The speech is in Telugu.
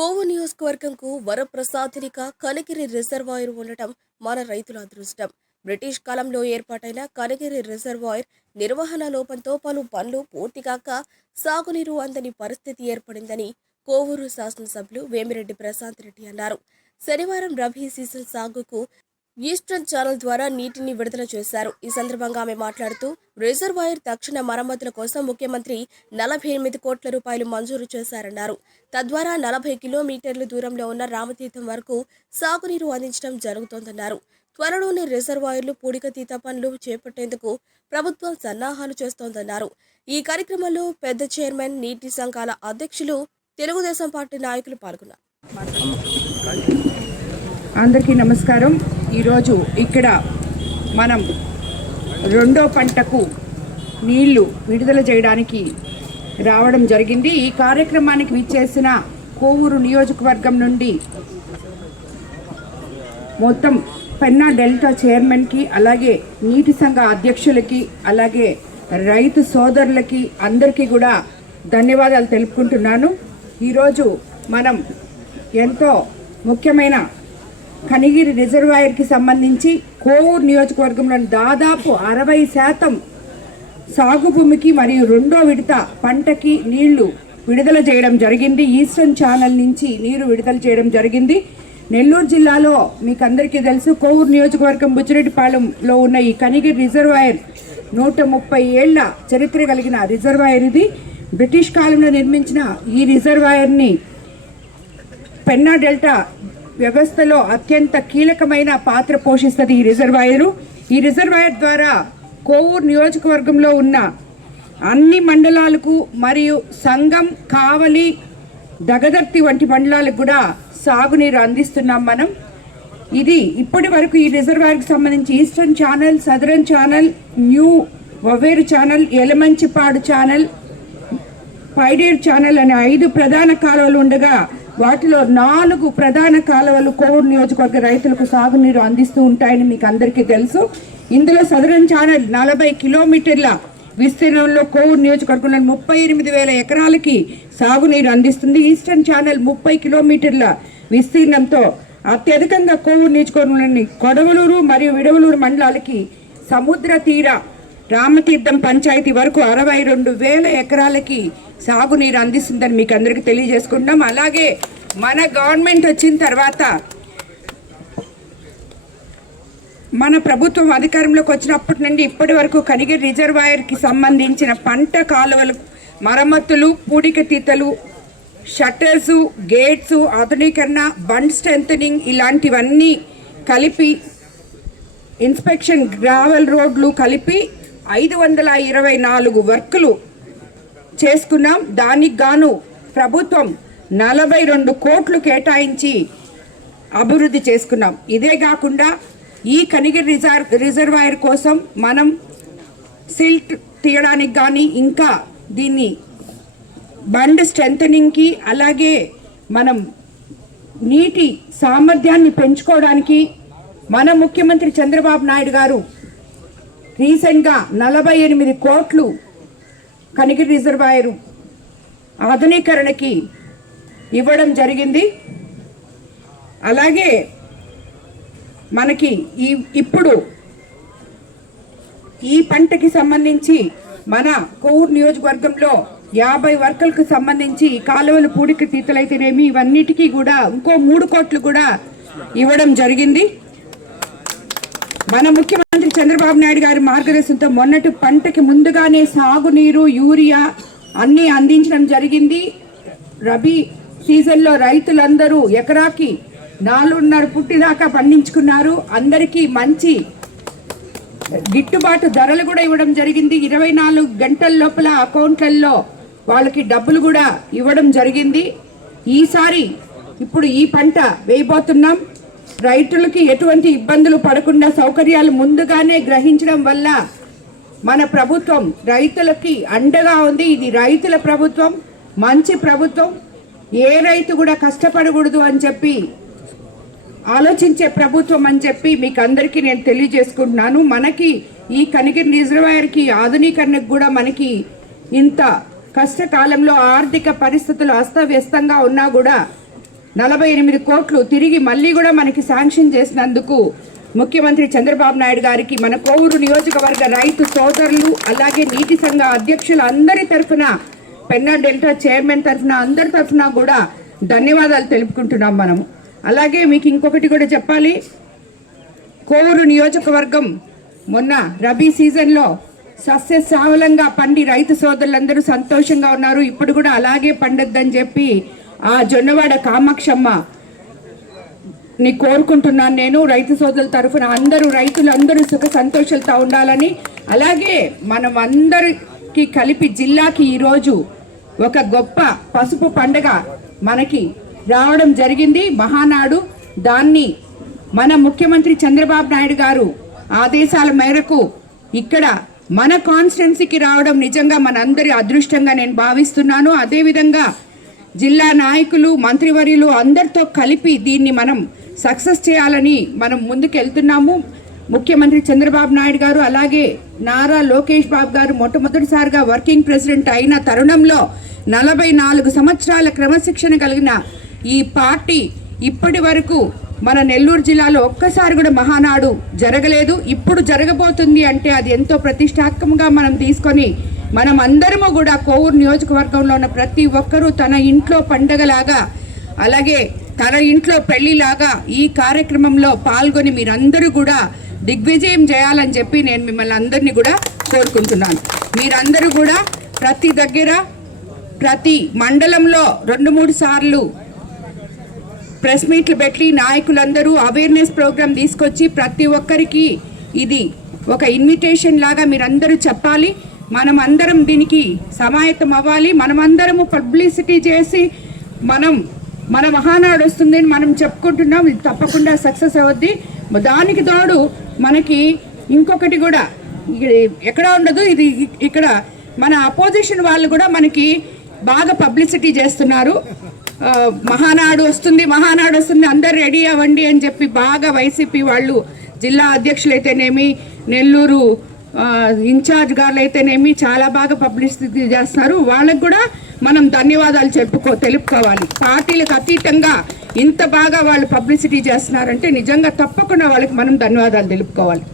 కోవు నియోజకవర్గంకు వరప్రసాదినిగా కనిగిరి రిజర్వాయర్ ఉండటం మన రైతుల అదృష్టం. బ్రిటిష్ కాలంలో ఏర్పాటైన కనిగిరి రిజర్వాయర్ నిర్వహణ లోపంతో పలు పనులు పూర్తిగాక సాగునీరు అందని పరిస్థితి ఏర్పడిందని కోవూరు శాసనసభ్యులు వేమిరెడ్డి ప్రశాంత్ రెడ్డి అన్నారు. శనివారం రబీ సీజన్ సాగుకు ఈస్టర్న్ ఛానల్ ద్వారా నీటిని విడుదల చేశారు. ఈ సందర్భంగా ఆమె మాట్లాడుతూ రిజర్వాయర్ తక్షణ మరమ్మతుల కోసం ముఖ్యమంత్రి 48 కోట్ల రూపాయలు మంజూరు చేశారన్నారు. తద్వారా 40 కిలోమీటర్ల దూరంలో ఉన్న రామతీర్థం వరకు సాగునీరు అందించడం జరుగుతోందన్నారు. త్వరలోనే రిజర్వాయర్లు పూడికతీత పనులు చేపట్టేందుకు ప్రభుత్వం సన్నాహాలు చేస్తోందన్నారు. ఈ కార్యక్రమంలో పెద్ద చైర్మన్, నీటి సంఘాల అధ్యక్షులు, తెలుగుదేశం పార్టీ నాయకులు పాల్గొన్నారు. అందరికీ నమస్కారం. ఈరోజు ఇక్కడ మనం రెండో పంటకు నీళ్లు విడుదల చేయడానికి రావడం జరిగింది. ఈ కార్యక్రమానికి విచ్చేసిన కోవూరు నియోజకవర్గం నుండి మొత్తం పెన్నా డెల్టా చైర్మన్కి, అలాగే నీటి సంఘ అధ్యక్షులకి, అలాగే రైతు సోదరులకి అందరికీ కూడా ధన్యవాదాలు తెలుపుకుంటున్నాను. ఈరోజు మనం ఎంతో ముఖ్యమైన కనిగిరి రిజర్వాయర్కి సంబంధించి కోవూరు నియోజకవర్గంలో దాదాపు 60% సాగు భూమికి మరియు రెండో విడత పంటకి నీళ్లు విడుదల చేయడం జరిగింది. ఈస్టర్న్ ఛానల్ నుంచి నీరు విడుదల చేయడం జరిగింది. నెల్లూరు జిల్లాలో మీకు అందరికీ తెలుసు, కోవూరు నియోజకవర్గం బుచ్చిరెడ్డిపాలెంలో ఉన్న ఈ కనిగిరి రిజర్వాయర్ 130 ఏళ్ల చరిత్ర కలిగిన రిజర్వాయర్ ఇది. బ్రిటిష్ కాలంలో నిర్మించిన ఈ రిజర్వాయర్ని పెన్నా డెల్టా వ్యవస్థలో అత్యంత కీలకమైన పాత్ర పోషిస్తుంది ఈ రిజర్వాయరు. ఈ రిజర్వాయర్ ద్వారా కోవూరు నియోజకవర్గంలో ఉన్న అన్ని మండలాలకు మరియు సంగం, కావలి, దగదర్తి వంటి మండలాలకు కూడా సాగునీరు అందిస్తున్నాం మనం. ఇది ఇప్పటి వరకు ఈ రిజర్వాయర్కి సంబంధించి eastern channel, southern channel, new Vaveru channel, Elamanchipadu channel, Paideru channel అనే 5 ప్రధాన కాలువలు ఉండగా వాటిలో 4 ప్రధాన కాలువలు కోవూరు నియోజకవర్గ రైతులకు సాగునీరు అందిస్తూ ఉంటాయని మీకు అందరికీ తెలుసు. ఇందులో సదరన్ ఛానల్ 40 కిలోమీటర్ల విస్తీర్ణంలో కోవూరు నియోజకవర్గంలో 38,000 ఎకరాలకి సాగునీరు అందిస్తుంది. ఈస్టర్న్ ఛానల్ 30 కిలోమీటర్ల విస్తీర్ణంతో అత్యధికంగా కోవూరు నియోజకవర్గంలోని కొడవలూరు మరియు విడవలూరు మండలాలకి సముద్ర తీర రామతీర్థం పంచాయతీ వరకు 62,000 ఎకరాలకి సాగునీరు అందిస్తుందని మీకు అందరికీ తెలియజేసుకుంటున్నాం. అలాగే మన గవర్నమెంట్ వచ్చిన తర్వాత, మన ప్రభుత్వం అధికారంలోకి వచ్చినప్పటి నుండి ఇప్పటి వరకు కనిగిరి రిజర్వాయర్కి సంబంధించిన పంట కాలువలు మరమ్మతులు, పూడికతీతలు, షట్టర్సు, గేట్సు, ఆధునీకరణ, బండ్ స్ట్రెంథనింగ్ ఇలాంటివన్నీ కలిపి, ఇన్స్పెక్షన్, గ్రావెల్ రోడ్లు కలిపి 524 వర్కులు చేసుకున్నాం. దానికి గాను ప్రభుత్వం 42 కోట్లు కేటాయించి అభివృద్ధి చేసుకున్నాం. ఇదే కాకుండా ఈ కనిగిరి రిజర్వాయర్ కోసం మనం సిల్ట్ తీయడానికి కానీ, ఇంకా దీన్ని బండ్ స్ట్రెంథనింగ్కి, అలాగే మనం నీటి సామర్థ్యాన్ని పెంచుకోవడానికి మన ముఖ్యమంత్రి చంద్రబాబు నాయుడు గారు రీసెంట్గా 48 కోట్లు కనిగిరి రిజర్వాయరు ఆధునీకరణకి ఇవ్వడం జరిగింది. అలాగే మనకి ఇప్పుడు ఈ పంటకి సంబంధించి మన కోవూరు నియోజకవర్గంలో 50 వర్కులకు సంబంధించి కాలువలు, పూడికతీతలైతేనేమి ఇవన్నిటికీ కూడా ఇంకో 3 కోట్లు కూడా ఇవ్వడం జరిగింది. మన ముఖ్యమంత్రి చంద్రబాబు నాయుడు గారి మార్గదర్శనంతో మొన్నటి పంటకి ముందుగానే సాగునీరు, యూరియా అన్నీ అందించడం జరిగింది. రబీ సీజన్లో రైతులందరూ ఎకరాకి 4.5 ఫుట్ దాకా పండించుకున్నారు. అందరికీ మంచి గిట్టుబాటు ధరలు కూడా ఇవ్వడం జరిగింది. 24 గంటల లోపల అకౌంట్లలో వాళ్ళకి డబ్బులు కూడా ఇవ్వడం జరిగింది. ఈసారి ఇప్పుడు ఈ పంట వేయబోతున్నాం. రైతులకి ఎటువంటి ఇబ్బందులు పడకుండా సౌకర్యాలు ముందుగానే గ్రహించడం వల్ల మన ప్రభుత్వం రైతులకి అండగా ఉంది. ఇది రైతుల ప్రభుత్వం, మంచి ప్రభుత్వం. ఏ రైతు కూడా కష్టపడకూడదు అని చెప్పి ఆలోచించే ప్రభుత్వం అని చెప్పి మీకు అందరికీ నేను తెలియజేసుకుంటున్నాను. మనకి ఈ కనిగిరి రిజర్వాయర్కి ఆధునీకరణకు కూడా మనకి ఇంత కష్టకాలంలో ఆర్థిక పరిస్థితులు అస్తవ్యస్తంగా ఉన్నా కూడా 48 కోట్లు తిరిగి మళ్ళీ కూడా మనకి శాంక్షన్ చేసినందుకు ముఖ్యమంత్రి చంద్రబాబు నాయుడు గారికి, మన కోవూరు నియోజకవర్గ రైతు సోదరులు, అలాగే నీటి సంఘ అధ్యక్షులు అందరి తరఫున, పెన్నా డెల్టా చైర్మన్ తరఫున, అందరి తరఫున కూడా ధన్యవాదాలు తెలుపుకుంటున్నాం మనము. అలాగే మీకు ఇంకొకటి కూడా చెప్పాలి, కోవూరు నియోజకవర్గం మొన్న రబీ సీజన్లో సస్యశ్యామలంగా పండి రైతు సోదరులందరూ సంతోషంగా ఉన్నారు. ఇప్పుడు కూడా అలాగే పండొద్దని చెప్పి ఆ జొన్నవాడ కామాక్షమ్మ ని కోరుకుంటున్నాను నేను. రైతు సోదరుల తరఫున రైతులందరూ సుఖ సంతోషాలతో ఉండాలని, అలాగే మనం అందరికీ కలిపి జిల్లాకి ఈరోజు ఒక గొప్ప పసుపు పండుగ మనకి రావడం జరిగింది, మహానాడు. దాన్ని మన ముఖ్యమంత్రి చంద్రబాబు నాయుడు గారు ఆదేశాల మేరకు ఇక్కడ మన కాన్స్టిట్యున్సీకి రావడం నిజంగా మనందరి అదృష్టంగా నేను భావిస్తున్నాను. అదేవిధంగా జిల్లా నాయకులు, మంత్రివర్యులు అందరితో కలిపి దీన్ని మనం సక్సెస్ చేయాలని మనం ముందుకు వెళ్తున్నాము. ముఖ్యమంత్రి చంద్రబాబు నాయుడు గారు, అలాగే నారా లోకేష్ బాబు గారు మొట్టమొదటిసారిగా వర్కింగ్ ప్రెసిడెంట్ అయిన తరుణంలో 44 సంవత్సరాల క్రమశిక్షణ కలిగిన ఈ పార్టీ ఇప్పటి వరకు మన నెల్లూరు జిల్లాలో ఒక్కసారి కూడా మహానాడు జరగలేదు. ఇప్పుడు జరగబోతుంది అంటే అది ఎంతో ప్రతిష్టాత్మకంగా మనం తీసుకొని మనం అందరము కూడా కోవూరు నియోజకవర్గంలో ఉన్న ప్రతి ఒక్కరూ తన ఇంట్లో పండగలాగా, అలాగే తన ఇంట్లో పెళ్లిలాగా ఈ కార్యక్రమంలో పాల్గొని మీరందరూ కూడా దిగ్విజయం చేయాలని చెప్పి నేను మిమ్మల్ని అందరినీ కూడా కోరుకుంటున్నాను. మీరందరూ కూడా ప్రతి దగ్గర, ప్రతి మండలంలో 2-3 సార్లు ప్రెస్ మీట్లు పెట్టి నాయకులందరూ అవేర్నెస్ ప్రోగ్రామ్ తీసుకొచ్చి ప్రతి ఒక్కరికి ఇది ఒక ఇన్విటేషన్ లాగా మీరందరూ చెప్పాలి. మనం అందరం దీనికి సమాయత్తం అవ్వాలి. మనమందరము పబ్లిసిటీ చేసి మన మహానాడు వస్తుందని మనం చెప్పుకుంటున్నాం. ఇది తప్పకుండా సక్సెస్ అవుద్ది. దానికి తోడు మనకి ఇంకొకటి కూడా ఎక్కడ ఉండదు, ఇది ఇక్కడ మన అపోజిషన్ వాళ్ళు కూడా మనకి బాగా పబ్లిసిటీ చేస్తున్నారు. మహానాడు వస్తుంది అందరు రెడీ అవ్వండి అని చెప్పి బాగా వైసీపీ వాళ్ళు, జిల్లా అధ్యక్షులు అయితేనేమి, నెల్లూరు ఇన్ఛార్జ్ గారులు అయితేనేమి చాలా బాగా పబ్లిసిటీ చేస్తున్నారు. వాళ్ళకు కూడా మనం ధన్యవాదాలు తెలుపుకోవాలి. పార్టీలకు అతీతంగా ఇంత బాగా వాళ్ళు పబ్లిసిటీ చేస్తున్నారంటే నిజంగా తప్పకుండా వాళ్ళకి మనం ధన్యవాదాలు తెలుపుకోవాలి.